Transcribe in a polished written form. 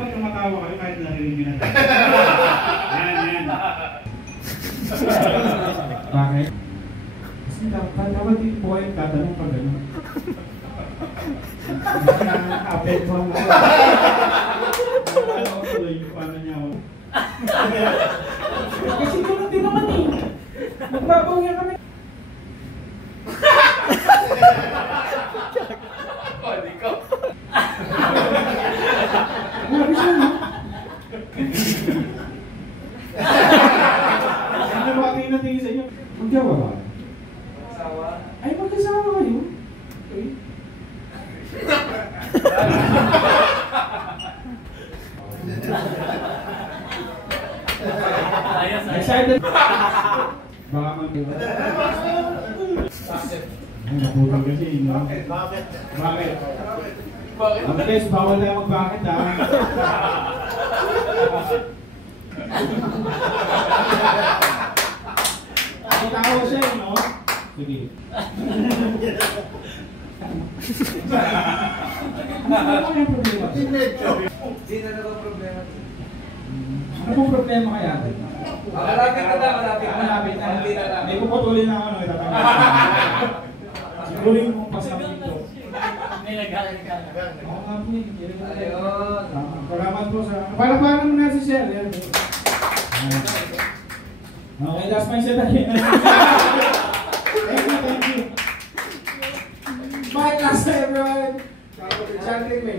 Dapat tumatawa kayo kahit narinig nyo na. Yan. Bakit? Kasi dapat din po kayo tatanong pag gano'n. Apet mo lang. Alam ko tuloy yung paano niya ako. Kasi doon din naman eh. Magbabawin kami. Hindi ko. Grabe siya, no? Ano ba kayo natingin sa inyo? Magjawa ba? Magsawa? Ay, magkasawa kayo. Okay. Excited? Baka mag-iwa. Ay, naputol kasi, no? Bakit? Ang test, bawal na mag-bakit, ha? Itawa siya, no? Sige. Ano yung problema? Sino na ba problema? Ano pong problema kaya? Malapit na. Malapit na. Hindi na lang. May puputulin na ako, no? Itatanggal. Siguro yung pasapit ko. May nagkalan. Oo nga po eh. Ayun. Salamat po sa... Parang muna si Sir. Okay, last my set again. Thank you. Bye, last everyone. Chanting me.